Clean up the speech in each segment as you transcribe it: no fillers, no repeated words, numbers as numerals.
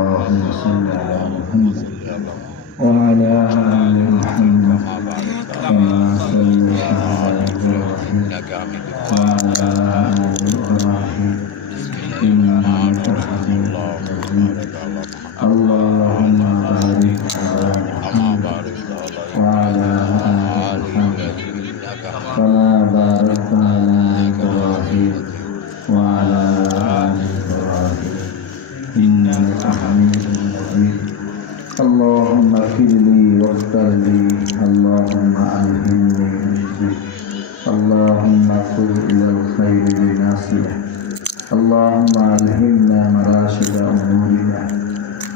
اللهم صل على محمد وعلى آل محمد كما صليت على إبراهيم وعلى آل إبراهيم إنك حميد مجيد اللهم بارك على محمد وعلى آل محمد كما باركت على إبراهيم وعلى آل إبراهيم إنك حميد مجيد اللهم اغفر لي واغفر لي اللهم ألهمني رشدي اللهم خذ إلى الخير بناصية اللهم ألهمنا مراشد أمورنا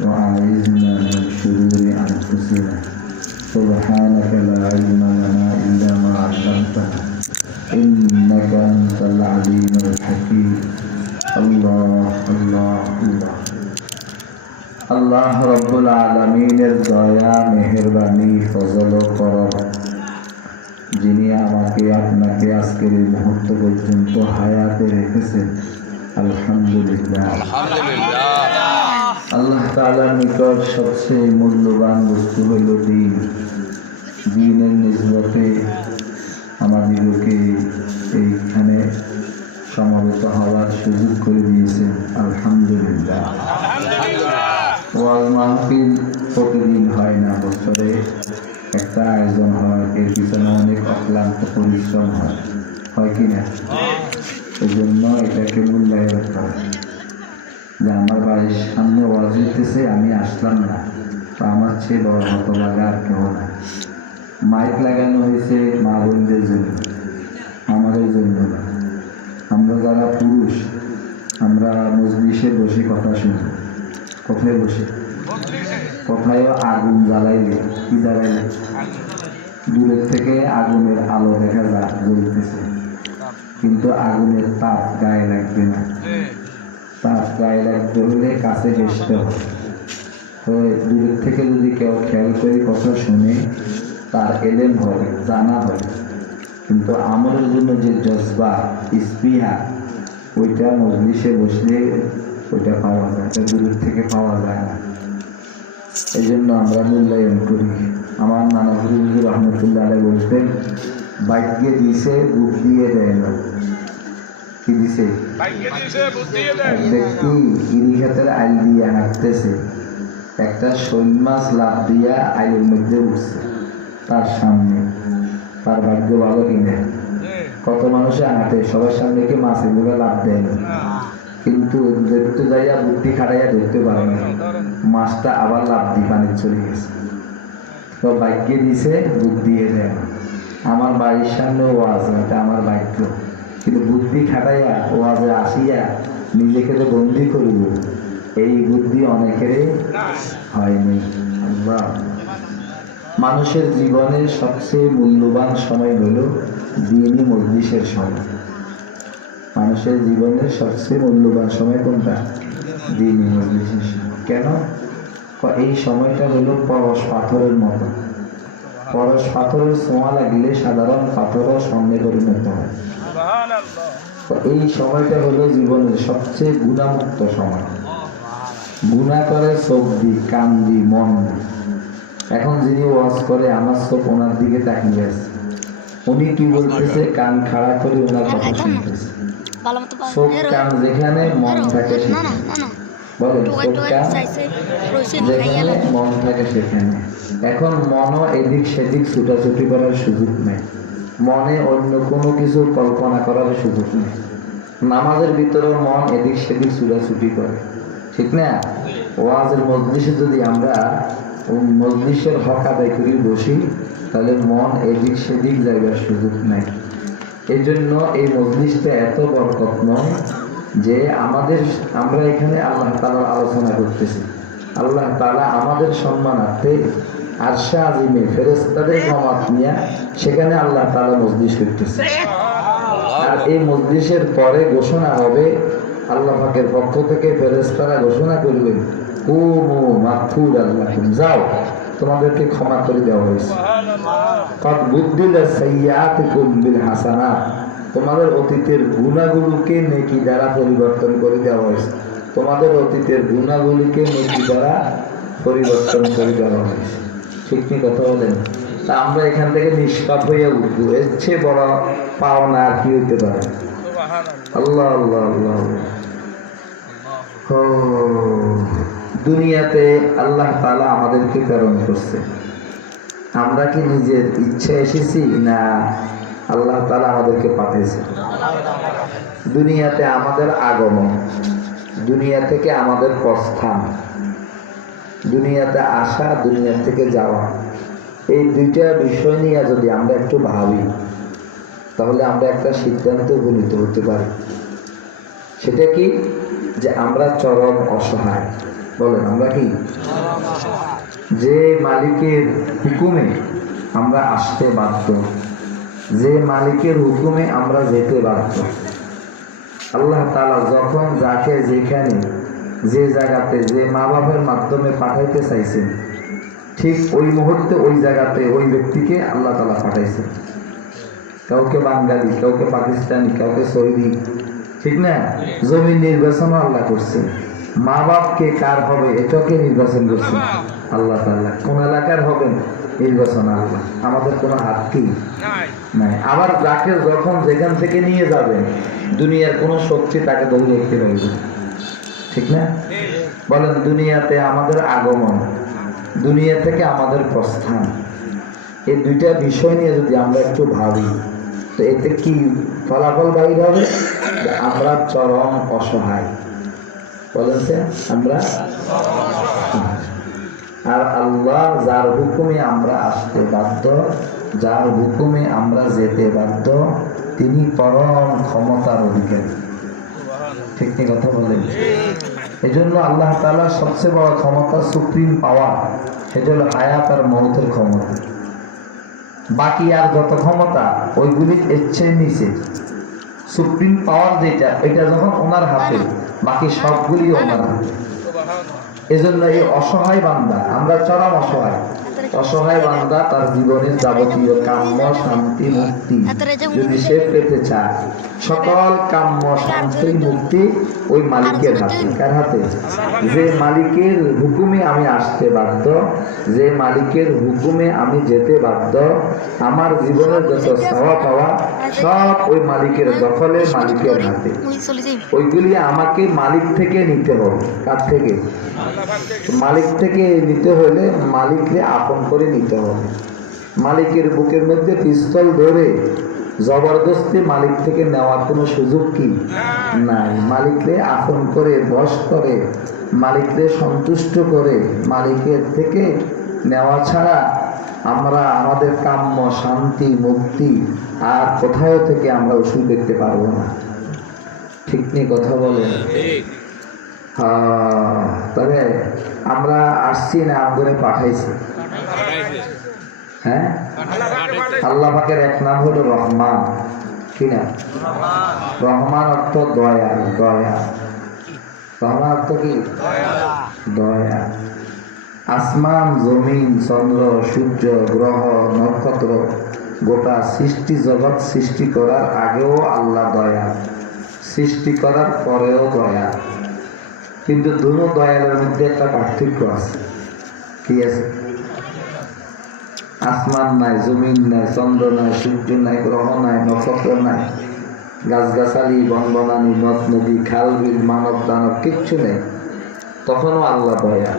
وأعذنا من شرور أنفسنا سبحانك لا علم لنا إلا ما علمتنا إنك أنت العليم الحكيم الله الله الله আল্লাহ রব্বুল আলামিনের দয়া মেহেরবানি ফজল ও করম যিনি আমাকে আপনাকে আজকের এই মুহূর্ত পর্যন্ত হায়াতে রেখেছেন আলহামদুলিল্লাহ আল্লাহ তাআলার নিকট সবচেয়ে মূল্যবান বস্তু হইল দ্বীনের নিসবতে আমাদেরকে এইখানে সমবেত হওয়ার সুযোগ করে দিয়েছেন আলহামদুলিল্লাহ। ওয়াজ মাহফিল প্রতিদিন হয় না, বছরে একটা আয়োজন হয়, এর পিছনে অনেক অক্লান্ত পরিশ্রম হয় কি না? এই জন্য এটাকে মূল্যায়ন করা যে আমার বাড়ির সামনে ওয়াজ হইতেছে, আমি আসলাম না, আমার চেয়ে বড় হতভাগা আর কেউ না। মাইক লাগানো হয়েছে মা বোনদের জন্য, আমাদের জন্য না। আমরা যারা পুরুষ আমরা মজলিসে বসে কথা শুনি। কোথায় বসে? কোথায়ও আগুন জ্বালাইলে কি জ্বালাইলে দূরের থেকে আগুনের আলো দেখা যায় জ্বলতেছে, কিন্তু আগুনের তাপ গায়ে লাগবে না। তাপ গায়ে লাগতে হলে কাছে ঘেঁষতে হবে। তো দূরের থেকে যদি কেউ খেয়াল করে কথা শুনে তার এলেম হবে, জানা হবে, কিন্তু আমলের জন্য যে জজবা স্পৃহা ওইটা মজলিসে বসলে ওইটা পাওয়া যায়, এটা দূরের থেকে পাওয়া যায় না। এই জন্য আমরা মূল্যায়ন করি। আমার নানা হুজুর রহমতুল্লাহ আলাইহি বলতেন, ভাগ্যে দিছে বুদ্ধি দিয়ে দেয় না। কি দিছে? এক ব্যক্তি গিরিখাতের আইল দিয়ে হাঁটতেছে, একটা শৈল মাছ লাফ দিয়া আইলের মধ্যে উঠছে তার সামনে। তার ভাগ্য ভালো কিনা? কত মানুষে হাঁটে, সবার সামনে কি মাছ এভাবে লাভ দেয় না, কিন্তু দেখতে যাইয়া বুদ্ধি খাটাইয়া ধরতে পারে না, মাছটা আবার লাভ দিয়ে পানি চলে গেছে। তো ভাগ্যে দিছে বুদ্ধি দেয় না। আমার বাড়ির সামনে ওয়াজ, এটা আমার ভাগ্য, কিন্তু বুদ্ধি খাটাইয়া ওয়াজে আসিয়া নিজেকে যে বন্দি করিব এই বুদ্ধি অনেকেরই হয়নি। আল্লাহ, মানুষের জীবনের সবচেয়ে মূল্যবান সময় হল দ্বীনি মজলিসের সময়। মানুষের জীবনের সবচেয়ে মূল্যবান সময় কোনটা? দ্বীনি মজলিসের সময়। কেন? এই সময়টা হলো পরশ পাথরের মতো। পরশ পাথরের ছোঁয়া লাগলে সাধারণ পাথরও সঙ্গে পরিণত হয়। এই সময়টা হলো জীবনের সবচেয়ে গুণামুক্ত সময়। গুণা করে চোখ দি, কান দি, মন দি। এখন যিনি ওয়াজ করে আমার চোখ ওনার দিকে তাকিয়ে আছে, উনি কি বলতেছে কান খাড়া করে ওনার কথা শুনতেছে। চোখ কান যেখানে মন থাকে সেখানে, বলেন চোখ কান যেখানে মন থাকে সেখানে। এখন মনও এদিক সেদিক ছুটাছুটি করার সুযোগ নেই, মনে অন্য কোনো কিছু কল্পনা করার সুযোগ নেই। নামাজের ভিতরেও মন এদিক সেদিক ছুটাছুটি করে, ঠিক না? ওয়াজের মজলিসে যদি আমরা মজলিসের হক আদায় করি বসি, তাহলে মন এদিক সেদিক যাইবার সুযোগ নাই। এই জন্য এই মজলিসটা এত বরকতময় যে আমরা এখানে আল্লাহ তাআলার আলোচনা করতেছি। আল্লাহ তাআলা আমাদের সম্মানার্থে আরশে আজিমে ফেরেশতাদের জামাত নিয়ে সেখানে আল্লাহ তাআলা মজলিস করতেছে। আর এই মজলিসের পরে ঘোষণা হবে, আল্লাহ পাকের পক্ষ থেকে ফেরেশতারা ঘোষণা করবেন, কুমু মাগফুরান লাকুম, যাও তোমাদেরকে ক্ষমা করে দেওয়া হয়েছে। কদ বুদ্দিলা সাইয়্যাতুকুম বিল হাসানাত, তোমাদের অতীতের গুনাহগুলোকে নেকি দ্বারা পরিবর্তন করে দেওয়া হয়েছে। তোমাদের অতীতের গুণাগুলিকে নেকি দ্বারা পরিবর্তন করে দেওয়া হয়েছে। ঠিক কি কথা বলেন? তা আমরা এখান থেকে নিষ্পাপ হইয়া উঠবো, এর চেয়ে বড় পাওনা আর কি হইতে পারে? আল্লাহ আল্লাহ আল্লাহ। দুনিয়াতে আল্লাহ তাআলা আমাদেরকে প্রেরণ করছে। আমরা কি নিজের ইচ্ছা এসেছি না আল্লাহ তাআলা আমাদেরকে পাঠাইছে? দুনিয়াতে আমাদের আগমন, দুনিয়া থেকে আমাদের প্রস্থান, দুনিয়াতে আসা, দুনিয়া থেকে যাওয়া, এই দুইটা বিষয় নিয়ে যদি আমরা একটু ভাবি তাহলে আমরা একটা সিদ্ধান্ত উপনীত হতে পারি। সেটা কি? যে আমরা চরম অসহায়। বলেন আমরা কি? যে মালিকের হুকুমে আমরা আসতে বাধ্য, যে মালিকের হুকুমে আমরা যেতে বাধ্য। আল্লাহ তাআলা যখন যাকে যেখানে যে জায়গাতে যে মা বাপের মাধ্যমে পাঠাইতে চাইছেন, ঠিক ওই মুহূর্তে ওই জায়গাতে ওই ব্যক্তিকে আল্লাহ তাআলা পাঠাইছেন। কাউকে বাঙালি, কাউকে পাকিস্তানি, কাউকে সৌদি, ঠিক না? জমির নির্বাচনও আল্লাহ করছে। মা বাপকে কার হবে এটাকে নির্বাচন করছে আল্লাহ তাআলা। কোন এলাকার হবেন নির্বাচন আল্লাহ, আমাদের কোনো হাত কি নাই। আবার যাকে যখন যেখান থেকে নিয়ে যাবেন দুনিয়ার কোনো শক্তি তাকে ধরে রাখতে পারবে, ঠিক না? বলেন দুনিয়াতে আমাদের আগমন, দুনিয়া থেকে আমাদের প্রস্থান, এই দুইটা বিষয় নিয়ে যদি আমরা একটু ভাবি তো এতে কি ফলাফল বাইর হবে? আমরা চরম অসহায়। বলেন আমরা, আর আল্লাহ যার হুকুমে আমরা আসতে বাধ্য, যার হুকুমে আমরা যেতে বাধ্য, তিনি পরম ক্ষমতার অধিকারী। ঠিক কি কথা বলেন? এই জন্য আল্লাহ তাআলা সবচেয়ে বড় ক্ষমতা, সুপ্রিম পাওয়ার, সেটা হলো হায়াত আর মৌতের ক্ষমতা। বাকি আর যত ক্ষমতা ওইগুলি ইচ্ছে নিচে। সুপ্রিম পাওয়ার যেটা, এটা যখন ওনার হাতে, বাকি সবগুলি ওনার হাতে। এজন্য এই অসহায় বান্দা, আমরা চরম অসহায়, অসহায় বান্দা তার জীবনের যাবতীয় কাম্য শান্তি মুক্তি যদি সে পেতে চায়, সকল কাম্য শান্তি মুক্তি ওই মালিকের হাতে। কার হাতে? যে মালিকের হুকুমে আমি আসতে বাধ্য, যে মালিকের হুকুমে আমি যেতে বাধ্য, আমার জীবনের যত চাওয়া পাওয়া সব ওই মালিকের দখলে, মালিকের হাতে। ওইগুলি আমাকে মালিক থেকে নিতে হবে। কার থেকে? মালিক থেকে নিতে হলে মালিককে আপন করে নিতে হবে। মালিকের বুকের মধ্যে পিস্তল ধরে জবরদস্তি মালিক থেকে নেওয়ার কোনো সুযোগ কি নাই। মালিককে আপন করে, বশ করে, মালিককে সন্তুষ্ট করে মালিকের থেকে নেওয়া ছাড়া আমরা আমাদের কাম্য শান্তি মুক্তি আর কোথাও থেকে আমরা ওষুধ দেখতে পারবো না। ঠিক নেই কথা বলেন? তবে আমরা আসছি না আমাদের পাঠাইছি। হ্যাঁ, আল্লাহ পাকের এক নাম হলো রহমান। কি না? রহমান অর্থ দয়া, দয়া। রহমান অর্থ কি? দয়া। আসমান, জমিন, চন্দ্র, সূর্য, গ্রহ, নক্ষত্র, গোটা সৃষ্টি জগৎ সৃষ্টি করার আগেও আল্লাহ দয়া, সৃষ্টি করার পরেও দয়া। কিন্তু দুটো দয়ালের মধ্যে একটা পার্থক্য আছে। কি আছে? আসমান নাই, জমিন নাই, চন্দ্র নাই, সূর্য নাই, গ্রহ নাই, নক্ষত্র নাই, গাছগাছালি, বনবনানি, নদ নদী, খাল বিল, মানব দানব কিচ্ছু নেই, তখনও আল্লাহ দয়া।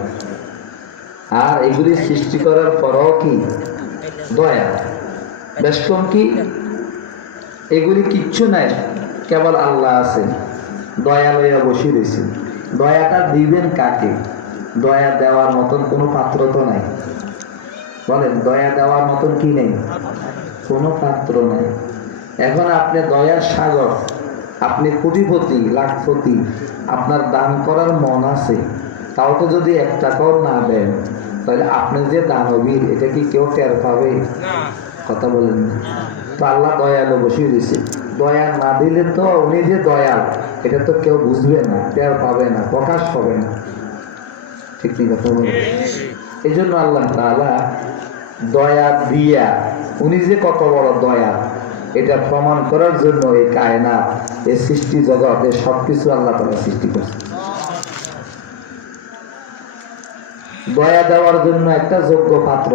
আর এগুলি সৃষ্টি করার পরও কি দয়া। বেশ কম কি এগুলি কিচ্ছু নাই, কেবল আল্লাহ আছেন, দয়া লইয়া বসে রয়েছেন। দয়াটা দিবেন কাকে? দয়া দেওয়ার মতন কোনো পাত্র তো নাই। বলেন দয়া দেওয়ার মতন কি নেই? কোনো পাত্র নাই। এখন আপনি দয়ার সাগর, আপনি কোটিপতি, লাখপতি, আপনার দান করার মন আছে, তাও তো যদি এক টাকাও না দেন তাহলে আপনি যে দানবীর এটা কি কেউ টের পাবে? কথা বলেন না। তো আল্লাহ দয়ালু বসিয়ে দিছে। দয়া না দিলে তো উনি যে দয়াল এটা তো কেউ বুঝবে না, টের পাবে না, প্রকাশ হবে না। ঠিক ঠিক কথা বলেন। এই জন্য আল্লাহ তাআলা দয়া দিয়া উনি যে কত বড় দয়া এটা প্রমাণ করার জন্য এই কায়নাত, এই সৃষ্টি জগৎ, এই সবকিছু আল্লাহ তাআলা সৃষ্টি করছে। বয়া দেওয়ার জন্য একটা যোগ্য পাত্র